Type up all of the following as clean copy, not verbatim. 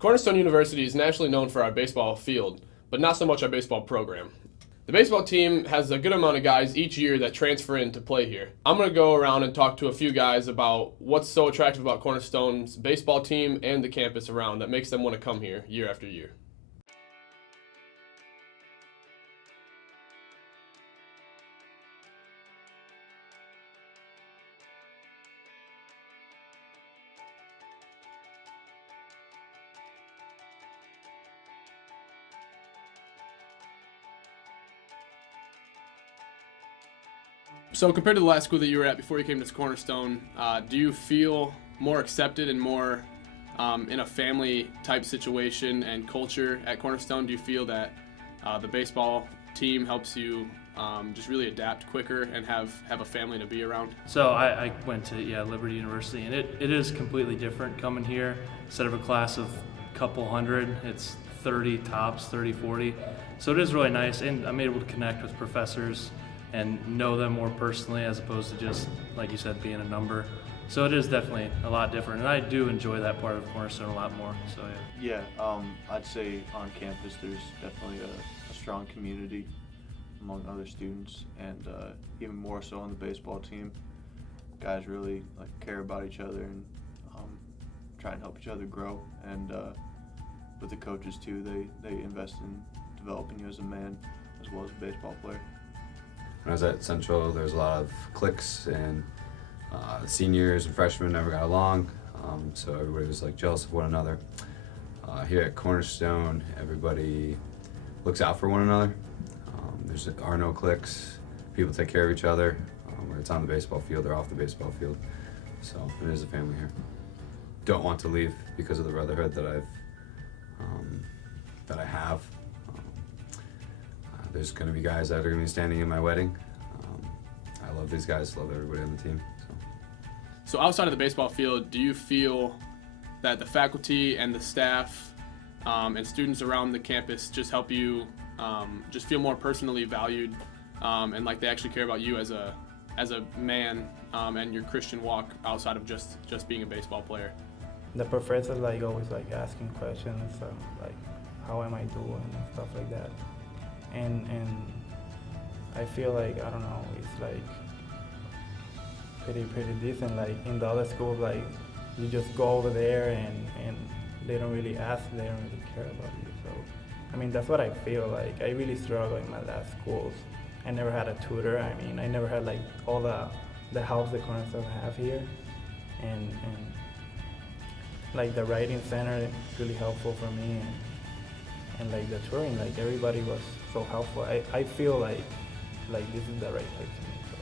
Cornerstone University is nationally known for our baseball field, but not so much our baseball program. The baseball team has a good amount of guys each year that transfer in to play here. I'm going to go around and talk to a few guys about what's so attractive about Cornerstone's baseball team and the campus around that makes them want to come here year after year. So compared to the last school that you were at before you came to Cornerstone, do you feel more accepted and more in a family type situation and culture at Cornerstone? Do you feel that the baseball team helps you just really adapt quicker and have a family to be around? So I went to Liberty University, and it is completely different coming here. Instead of a class of a couple hundred, it's 30 tops, 30, 40. So it is really nice, and I'm able to connect with professors and know them more personally as opposed to just, like you said, being a number. So it is definitely a lot different, and I do enjoy that part of Cornerstone a lot more. So yeah. I'd say on campus there's definitely a strong community among other students, and even more so on the baseball team. Guys really care about each other and try and help each other grow. And with the coaches too, they invest in developing you as a man as well as a baseball player. When I was at Central, there was a lot of cliques, and seniors and freshmen never got along, so everybody was jealous of one another. Here at Cornerstone, everybody looks out for one another. There are no cliques. People take care of each other, whether it's on the baseball field or off the baseball field. So it is a family here. Don't want to leave because of the brotherhood that I have. There's going to be guys that are going to be standing in my wedding. I love these guys, love everybody on the team. So outside of the baseball field, do you feel that the faculty and the staff and students around the campus just help you just feel more personally valued and like they actually care about you as a man and your Christian walk outside of just being a baseball player? The professors always asking questions, how am I doing and stuff like that. And I feel I don't know, it's pretty decent. In the other schools, you just go over there and they don't really ask, they don't really care about you. So I mean, that's what I feel. I really struggled in my last schools. I never had a tutor. I never had all the help the Cornerstone have here, and the writing center is really helpful for me, and the touring, everybody was so helpful. I feel like this is the right place for me. So.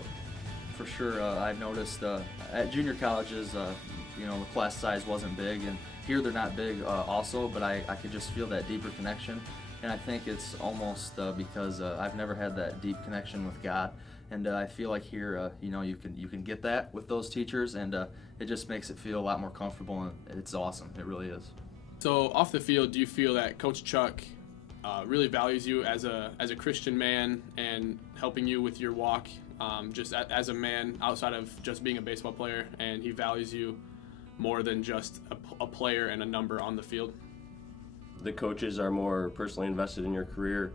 For sure, I've noticed at junior colleges, the class size wasn't big, and here they're not big also, but I could just feel that deeper connection, and I think it's almost because I've never had that deep connection with God, and I feel like here, you can get that with those teachers, and it just makes it feel a lot more comfortable, and it's awesome. It really is. So off the field, do you feel that Coach Chuck really values you as a Christian man and helping you with your walk just as a man outside of just being a baseball player, and he values you more than just a player and a number on the field? The coaches are more personally invested in your career,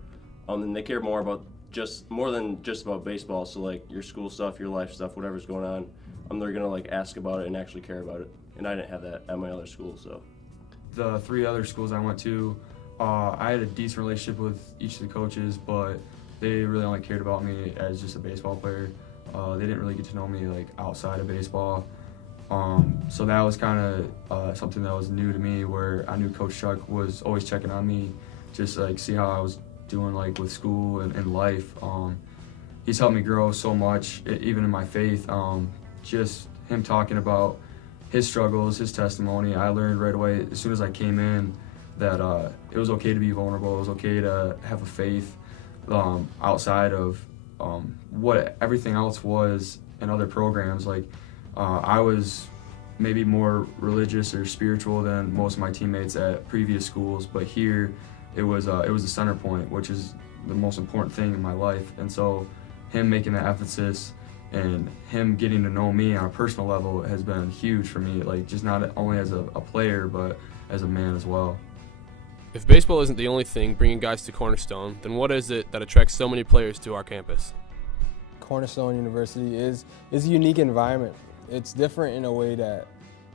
and they care more than just about baseball. So your school stuff, your life stuff, whatever's going on, they're gonna ask about it and actually care about it. And I didn't have that at my other school. So the 3 other schools I went to, I had a decent relationship with each of the coaches, but they really only cared about me as just a baseball player. They didn't really get to know me outside of baseball. So that was kind of something that was new to me, where I knew Coach Chuck was always checking on me, just see how I was doing with school and life. He's helped me grow so much, even in my faith. Just him talking about his struggles, his testimony, I learned right away as soon as I came in that it was okay to be vulnerable. It was okay to have a faith outside of what everything else was in other programs. I was maybe more religious or spiritual than most of my teammates at previous schools, but here it was the center point, which is the most important thing in my life. And so him making that emphasis and him getting to know me on a personal level has been huge for me, just not only as a player, but as a man as well. If baseball isn't the only thing bringing guys to Cornerstone, then what is it that attracts so many players to our campus? Cornerstone University is a unique environment. It's different in a way that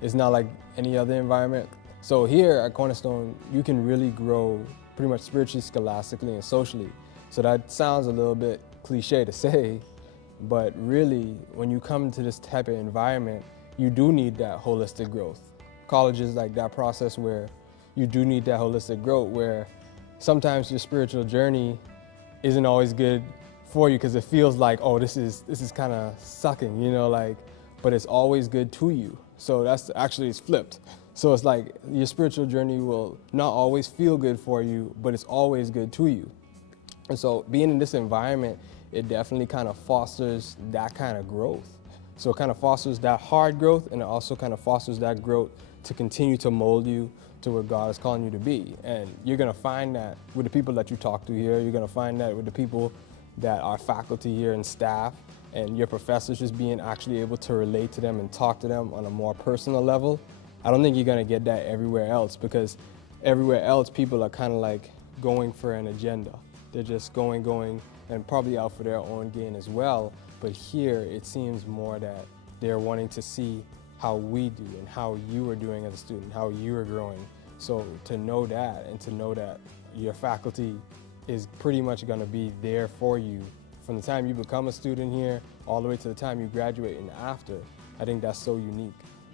it's not like any other environment. So here at Cornerstone, you can really grow pretty much spiritually, scholastically, and socially. So that sounds a little bit cliche to say, but really, when you come to this type of environment, you do need that holistic growth. College is like that process where you do need that holistic growth, where sometimes your spiritual journey isn't always good for you because it feels like, oh, this is kind of sucking, you know, like, but it's always good to you. So that's actually, it's flipped. So it's like your spiritual journey will not always feel good for you, but it's always good to you. And so being in this environment, it definitely kind of fosters that kind of growth. So it kind of fosters that hard growth, and it also kind of fosters that growth to continue to mold you to where God is calling you to be. And you're gonna find that with the people that you talk to here, you're gonna find that with the people that are faculty here and staff, and your professors just being actually able to relate to them and talk to them on a more personal level. I don't think you're gonna get that everywhere else, because everywhere else people are kind of like going for an agenda. They're just going, and probably out for their own gain as well. But here it seems more that they're wanting to see how we do and how you are doing as a student, how you are growing. So to know that, and to know that your faculty is pretty much gonna be there for you from the time you become a student here all the way to the time you graduate and after, I think that's so unique.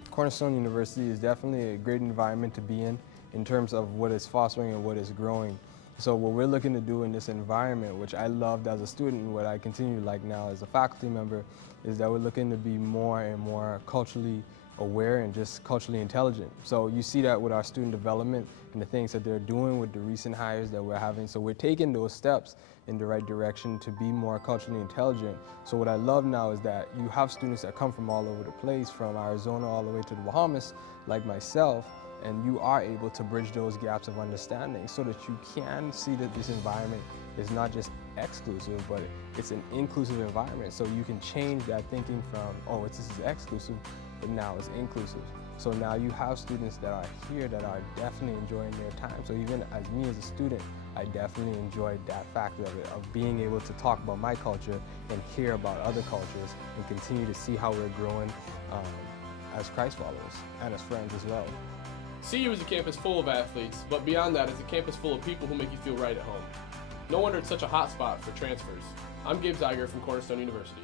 Cornerstone University is definitely a great environment to be in terms of what it's fostering and what it's growing. So what we're looking to do in this environment, which I loved as a student and what I continue to like now as a faculty member, is that we're looking to be more and more culturally aware and just culturally intelligent. So you see that with our student development and the things that they're doing with the recent hires that we're having. So we're taking those steps in the right direction to be more culturally intelligent. So what I love now is that you have students that come from all over the place, from Arizona all the way to the Bahamas, like myself, and you are able to bridge those gaps of understanding so that you can see that this environment is not just exclusive, but it's an inclusive environment. So you can change that thinking from, oh, this is exclusive, but now it's inclusive. So now you have students that are here that are definitely enjoying their time. So even as me as a student, I definitely enjoyed that factor of it, of being able to talk about my culture and hear about other cultures and continue to see how we're growing as Christ followers and as friends as well. CU is a campus full of athletes, but beyond that, it's a campus full of people who make you feel right at home. No wonder it's such a hot spot for transfers. I'm Gabe Zeiger from Cornerstone University.